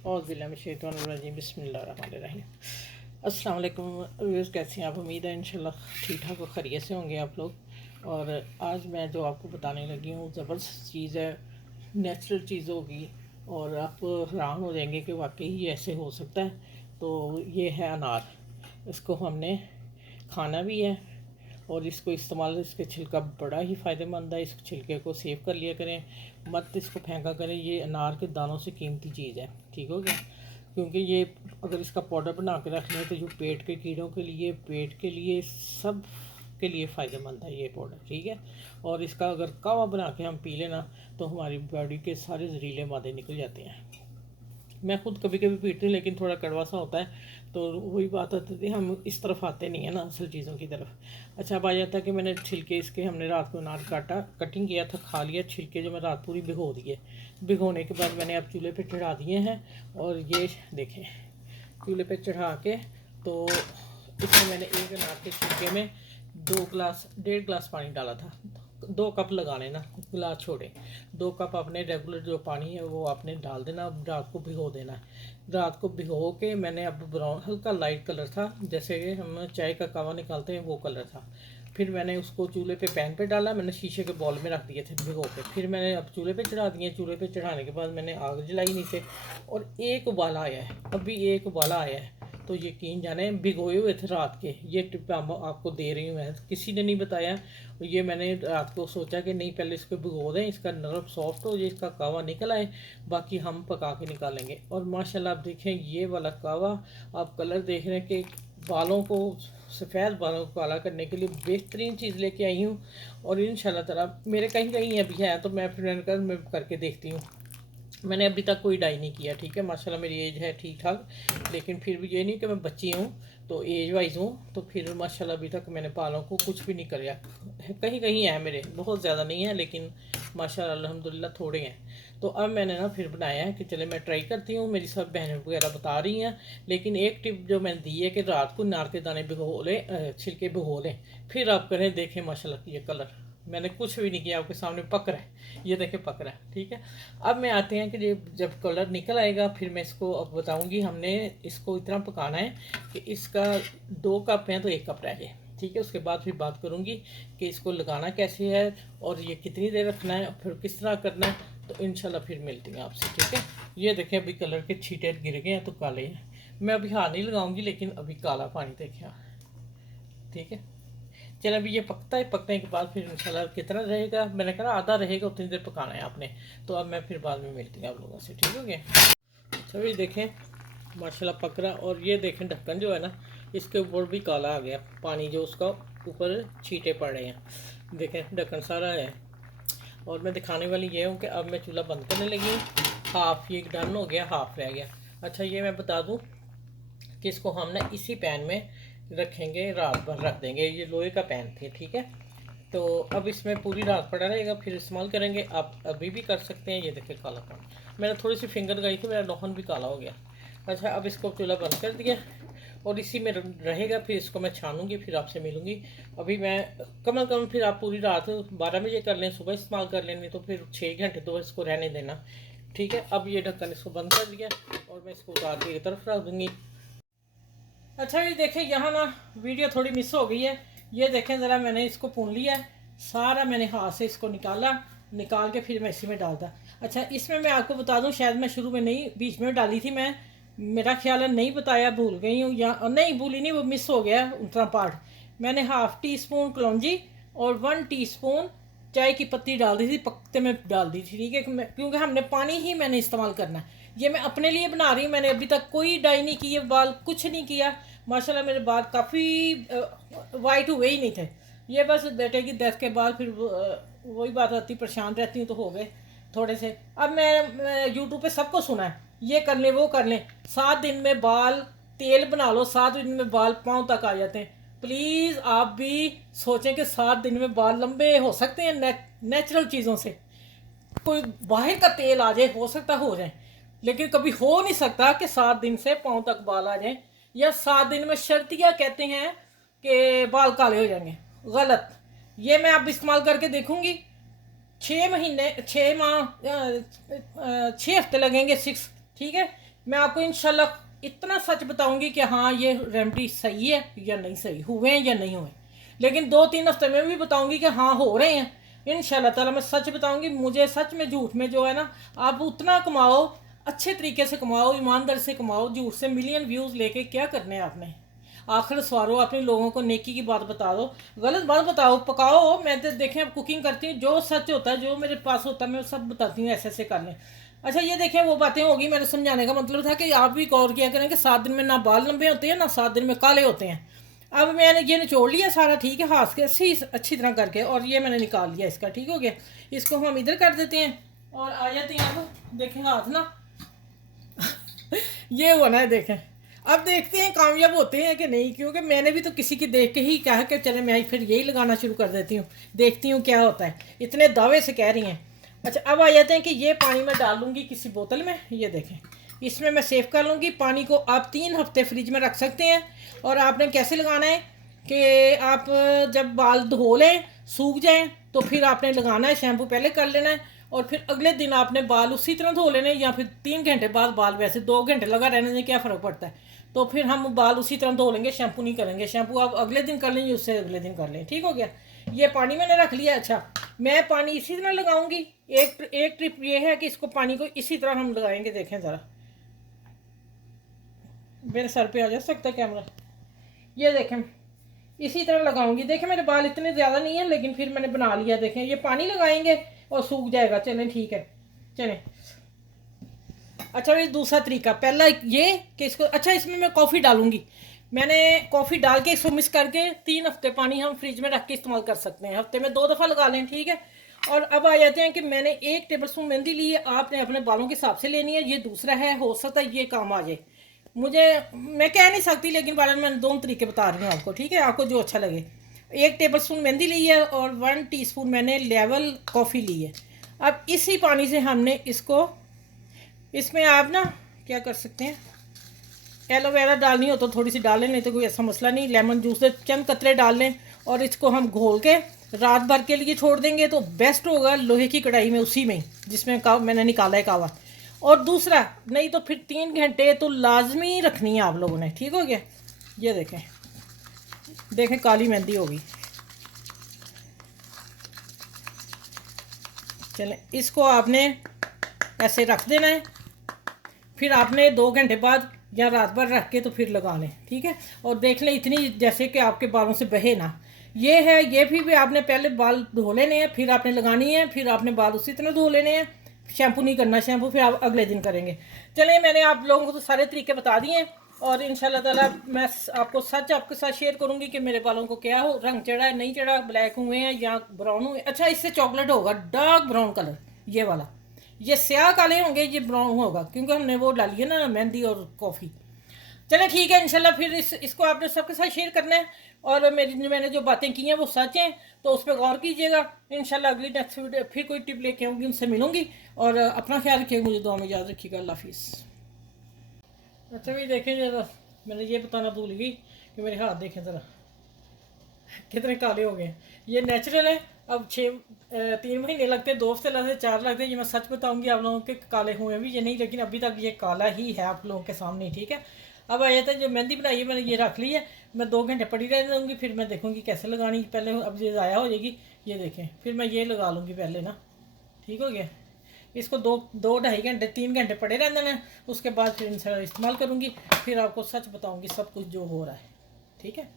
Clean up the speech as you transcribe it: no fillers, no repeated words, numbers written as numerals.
औज़ुबिल्लाहिमिनश्शैतानिर्रजीम बिस्मिल्लाहिर्रहमानिर्रहीम। अस्सलाम वालेकुम व्यूअर्स, कैसे हैं आप? उम्मीद है इंशाल्लाह ठीक ठाक और खैरियत से होंगे आप लोग। और आज मैं जो आपको बताने लगी हूँ ज़बरदस्त चीज़ है, नेचुरल चीज़ होगी और आप हैरान हो जाएंगे कि वाकई ये ऐसे हो सकता है। तो ये है अनार। इसको हमने खाना भी है और इसको इस्तेमाल, इसके छिलका बड़ा ही फ़ायदेमंद है। इस छिलके को सेव कर लिया करें, मत इसको फेंका करें। ये अनार के दानों से कीमती चीज़ है, ठीक हो गया। क्योंकि ये अगर इसका पाउडर बना के रख लें तो जो पेट के कीड़ों के लिए, पेट के लिए, सब के लिए फ़ायदेमंद है ये पाउडर, ठीक है। और इसका अगर कावा बना के हम पी लेना तो हमारी बॉडी के सारे जहरीले मादे निकल जाते हैं। मैं खुद कभी कभी पीती हूँ लेकिन थोड़ा कड़वा सा होता है, तो वही बात होती थी, हम इस तरफ आते नहीं है ना असल चीज़ों की तरफ। अच्छा, अब आ जाता है कि मैंने छिलके इसके, हमने रात को अनार काटा, कटिंग किया था, खा लिया। छिलके जो मैं रात पूरी भिगो दिए, भिगोने के बाद मैंने अब चूल्हे पे चढ़ा दिए हैं। और ये देखें, चूल्हे पे चढ़ा के तो इसमें मैंने एक अनार के छिलके में 2 गिलास, 1.5 गिलास पानी डाला था। 2 कप लगाने ना, गिलास छोड़े। 2 कप अपने रेगुलर जो पानी है वो आपने डाल देना। अब रात को भिगो देना है। रात को भिगो के मैंने, अब ब्राउन हल्का लाइट कलर था, जैसे कि हम चाय का कावा निकालते हैं वो कलर था। फिर मैंने उसको चूल्हे पे, पैन पे डाला, मैंने शीशे के बॉल में रख दिए थे भिगो के। फिर मैंने अब चूल्हे पे चढ़ा दिए। चूल्हे पे चढ़ाने के बाद मैंने आग जलाई नीचे, और एक उबाला आया है, अभी एक उबाला आया है। तो यकीन जाने, भिगोए हुए थे रात के। ये टिप आपको दे रही हूँ मैं, किसी ने नहीं बताया। ये मैंने रात को सोचा कि नहीं, पहले इसको भिगो दें, इसका नरम सॉफ्ट हो जाए, इसका कावा निकल आए, बाकी हम पका के निकालेंगे। और माशाल्लाह आप देखें, ये वाला कावा, आप कलर देख रहे हैं कि बालों को, सफ़ेद बालों को काला करने के लिए बेहतरीन चीज़ लेके आई हूँ। और इंशाल्लाह ताला मेरे कहीं कहीं अभी है, तो मैं फिर मैं करके देखती हूँ। मैंने अभी तक कोई डाई नहीं किया, ठीक है। माशाल्लाह मेरी एज है ठीक ठाक, लेकिन फिर भी ये नहीं कि मैं बच्ची हूँ, तो एज वाइज हूँ, तो फिर माशाल्लाह अभी तक मैंने बालों को कुछ भी नहीं कराया। कहीं कहीं है मेरे, बहुत ज़्यादा नहीं है, लेकिन माशाल्लाह अल्हम्दुलिल्लाह थोड़े हैं। तो अब मैंने ना फिर बनाया है कि चले मैं ट्राई करती हूँ। मेरी सब बहनें वगैरह बता रही हैं, लेकिन एक टिप जो मैंने दी है कि रात को नार के दाने भिगो लें, छिलके भिगो लें, फिर आप करें, देखें माशाल्लाह ये कलर, मैंने कुछ भी नहीं किया, आपके सामने पक रहा है, ये देखें पक रहा है, ठीक है। अब मैं आते हैं कि जब कलर निकल आएगा, फिर मैं इसको अब बताऊंगी। हमने इसको इतना पकाना है कि इसका 2 कप है तो 1 कप रह जाए, ठीक है। उसके बाद फिर बात करूंगी कि इसको लगाना कैसे है और ये कितनी देर रखना है, फिर किस तरह करना है। तो इंशाल्लाह फिर मिलती हैं आपसे, ठीक है। ये देखें, अभी कलर के छींटे गिर गए हैं तो काले हैं। मैं अभी हाथ नहीं लगाऊंगी, लेकिन अभी काला पानी देखें, ठीक है। चल, अभी ये पकता है, पकने के बाद फिर इंशाल्लाह कितना रहेगा, मैंने कहा आधा रहेगा, उतनी देर पकाना है आपने। तो अब मैं फिर बाद में मिलती हूँ आप लोगों से, ठीक हो गया। सभी देखें माशाल्लाह पक रहा। और ये देखें ढक्कन जो है ना, इसके ऊपर भी काला आ गया पानी, जो उसका ऊपर छींटे पड़ रहे हैं, देखें ढक्कन सारा है। और मैं दिखाने वाली ये हूँ कि अब मैं चूल्हा बंद करने लगी हूँ। हाफ़ ये डन हो गया, हाफ़ रह गया। अच्छा, ये मैं बता दूँ कि इसको हम ना इसी पैन में रखेंगे, रात भर रख देंगे। ये लोहे का पैन थे, ठीक है। तो अब इसमें पूरी रात पड़ा रहेगा, फिर इस्तेमाल करेंगे। आप अभी भी कर सकते हैं। ये देखिए काला पानी, मैंने थोड़ी सी फिंगर लगाई थी, मेरा नौहन भी काला हो गया। अच्छा, अब इसको चूल्हा बंद कर दिया और इसी में रहेगा। फिर इसको मैं छानूंगी, फिर आपसे मिलूंगी। अभी मैं कम अज़ कम, फिर आप पूरी रात 12 बजे कर लें, सुबह इस्तेमाल कर लें, नहीं तो फिर 6 घंटे तो इसको रहने देना, ठीक है। अब ये ढक्कन इसको बंद कर दिया और मैं इसको उतार के एक तरफ रख दूँगी। अच्छा, ये देखें यहाँ ना वीडियो थोड़ी मिस हो गई है। ये देखें ज़रा, मैंने इसको भून लिया है सारा, मैंने हाथ से इसको निकाला, निकाल के फिर मैं इसी में डालता। अच्छा, इसमें मैं आपको बता दूं, शायद मैं शुरू में नहीं, बीच में डाली थी मैं, मेरा ख्याल है नहीं बताया, भूल गई हूँ, या नहीं भूली नहीं, वो मिस हो गया उतना पार्ट। मैंने ½ टीस्पून कलौंजी और 1 टीस्पून चाय की पत्ती डाल दी थी, पकते में डाल दी थी, ठीक है। क्योंकि हमने पानी ही मैंने इस्तेमाल करना है। ये मैं अपने लिए बना रही हूँ, मैंने अभी तक कोई डाई नहीं की है, बाल कुछ नहीं किया। माशाल्लाह मेरे बाल काफ़ी वाइट हुए ही नहीं थे। ये बस बेटे की डेथ के बाद फिर वही बात आती, परेशान रहती हूँ तो हो गए थोड़े से। अब मैं यूट्यूब पे सबको सुना है, ये कर लें वो कर लें, 7 दिन में बाल, तेल बना लो, 7 दिन में बाल पाँव तक आ जाते हैं। प्लीज़ आप भी सोचें कि 7 दिन में बाल लंबे हो सकते हैं नेचुरल चीज़ों से। कोई बाहर का तेल आ जाए, हो सकता हो जाए, लेकिन कभी हो नहीं सकता कि 7 दिन से पाँव तक बाल आ जाए, या 7 दिन में शर्तिया कहते हैं कि बाल काले हो जाएंगे। गलत। ये मैं अब इस्तेमाल करके देखूंगी। 6 महीने, 6 माह, 6 हफ्ते लगेंगे, 6, ठीक है। मैं आपको इंशाल्लाह इतना सच बताऊंगी कि हाँ ये रेमेडी सही है या नहीं, सही हुए हैं या नहीं हुए। लेकिन 2-3 हफ्ते में भी बताऊंगी कि हाँ हो रहे हैं इंशाल्लाह ताला। मैं सच बताऊंगी, मुझे सच में झूठ में जो है ना, आप उतना कमाओ, अच्छे तरीके से कमाओ, ईमानदारी से कमाओ। झूठ से मिलियन व्यूज़ लेके क्या करने हैं आपने? आखिर सवारो अपने लोगों को, नेकी की बात बता दो, गलत बात बताओ, पकाओ। मैं तो देखें अब कुकिंग करती हूँ, जो सच होता है, जो मेरे पास होता है, मैं सब बताती हूँ ऐसे ऐसे कर लें। अच्छा ये देखें, वो बातें होगी, मैंने समझाने का मतलब था कि आप भी गौर किया करें कि 7 दिन में ना बाल लंबे होते हैं ना 7 दिन में काले होते हैं। अब मैंने ये निचोड़ लिया सारा, ठीक है, हाथ के अच्छी तरह करके, और ये मैंने निकाल लिया इसका, ठीक हो गया। इसको हम इधर कर देते हैं और आ जाते हैं। अब देखें हाथ ना ये होना है, देखें। अब देखते हैं कामयाब होते हैं कि नहीं, क्योंकि मैंने भी तो किसी की देख के ही कहा कि चले मैं फिर यही लगाना शुरू कर देती हूँ, देखती हूँ क्या होता है। इतने दावे से कह रही हैं। अच्छा अब आ जाते हैं कि ये पानी मैं डाल लूँगी किसी बोतल में, ये देखें, इसमें मैं सेव कर लूँगी पानी को। आप 3 हफ्ते फ्रिज में रख सकते हैं। और आपने कैसे लगाना है कि आप जब बाल धो लें, सूख जाएं, तो फिर आपने लगाना है, शैम्पू पहले कर लेना है, और फिर अगले दिन आपने बाल उसी तरह धो लेने, या फिर 3 घंटे बाद बाल, वैसे 2 घंटे लगा रहने से क्या फ़र्क पड़ता है। तो फिर हम बाल उसी तरह धो लेंगे, शैम्पू नहीं करेंगे। शैम्पू आप अगले दिन कर लेंगे, उससे अगले दिन कर लें, ठीक हो गया। ये पानी मैंने रख लिया। अच्छा मैं पानी इसी तरह लगाऊंगी। एक ट्रिप ये है कि इसको पानी को इसी तरह हम लगाएंगे। देखें ज़रा, मेरे सर पे आ जा सकता है कैमरा, ये देखें, इसी तरह लगाऊंगी। देखें मेरे बाल इतने ज़्यादा नहीं है, लेकिन फिर मैंने बना लिया। देखें ये पानी लगाएंगे और सूख जाएगा। चलें ठीक है, चलें। अच्छा ये दूसरा तरीका, पहला ये कि इसको, अच्छा इसमें मैं कॉफ़ी डालूंगी। मैंने कॉफ़ी डाल के इसको मिक्स करके 3 हफ्ते पानी हम फ्रिज में रख के इस्तेमाल कर सकते हैं, हफ्ते में 2 दफ़ा लगा लें, ठीक है। और अब आ जाते हैं कि मैंने 1 टेबल स्पून मेहंदी ली है, आपने अपने बालों के हिसाब से लेनी है। ये दूसरा है, हो सकता है ये काम आ जाए, मुझे, मैं कह नहीं सकती, लेकिन बारे में मैंने 2 तरीके बता रही हूँ आपको, ठीक है, आपको जो अच्छा लगे। 1 टेबल स्पून मेहंदी ली है और 1 टीस्पून मैंने लेवल कॉफ़ी ली है। अब इसी पानी से हमने इसको, इसमें आप ना क्या कर सकते हैं, एलोवेरा डालनी हो तो थोड़ी सी डाल लें, नहीं तो कोई ऐसा मसला नहीं। लेमन जूस से चंद कतरे डाल लें और इसको हम घोल के रात भर के लिए छोड़ देंगे तो बेस्ट होगा, लोहे की कढ़ाई में, उसी में जिसमें मैंने निकाला है कावा। और दूसरा, नहीं तो फिर 3 घंटे तो लाजमी रखनी है आप लोगों ने, ठीक हो गया। ये देखें, देखें काली मेहंदी होगी। चलें इसको आपने ऐसे रख देना है, फिर आपने 2 घंटे बाद या रात भर रख के तो फिर लगा लें, ठीक है। और देख लें इतनी जैसे कि आपके बालों से बहे ना। ये है, ये भी आपने पहले बाल धो लेने हैं, फिर आपने लगानी है, फिर आपने बाल उसी तरह धो लेने हैं। शैम्पू नहीं करना, शैम्पू फिर आप अगले दिन करेंगे। चलिए मैंने आप लोगों को तो सारे तरीके बता दिए हैं, और इंशाल्लाह ताला मैं आपको सच आपके साथ शेयर करूंगी कि मेरे बालों को क्या हो, रंग चढ़ा है नहीं चढ़ा, ब्लैक हुए हैं या ब्राउन हुए। अच्छा इससे चॉकलेट होगा, डार्क ब्राउन कलर ये वाला। ये स्याह काले होंगे, ये ब्राउन होगा, क्योंकि हमने वो डाली है ना मेहंदी और कॉफ़ी। चले ठीक है, इंशाल्लाह फिर इसको आपने सबके साथ शेयर करना है। और मैंने जो बातें की हैं वो सच हैं, तो उस पर गौर कीजिएगा। इंशाल्लाह अगली नेक्स्ट वीडियो फिर कोई टिप लेके आऊँगी, उनसे मिलूंगी। और अपना ख्याल रखिएगा, मुझे दुआ में याद रखिएगा। अल्लाह हाफिज़। अच्छा भाई देखें जरा, मैंने ये बताना भूल गई कि मेरे हाथ देखें ज़रा कितने काले हो गए। ये नेचुरल है। अब 3 महीने लगते, 2 हफ्ते लगते, 4 लगते, ये मैं सच बताऊंगी आप लोगों के काले हुए भी ये नहीं, लेकिन अभी तक ये काला ही है आप लोगों के सामने, ठीक है। अब आया था जो मेहंदी बनाई है, मैंने ये रख ली है। मैं 2 घंटे पड़ी रह दूँगी, फिर मैं देखूँगी कैसे लगानी। पहले अब ये ज़ाया हो जाएगी, ये देखें, फिर मैं ये लगा लूँगी पहले ना, ठीक हो गया। इसको 2-2 ढाई घंटे 3 घंटे पड़े रह देना, उसके बाद फिर इनसे इस्तेमाल करूँगी, फिर आपको सच बताऊँगी सब कुछ जो हो रहा है, ठीक है।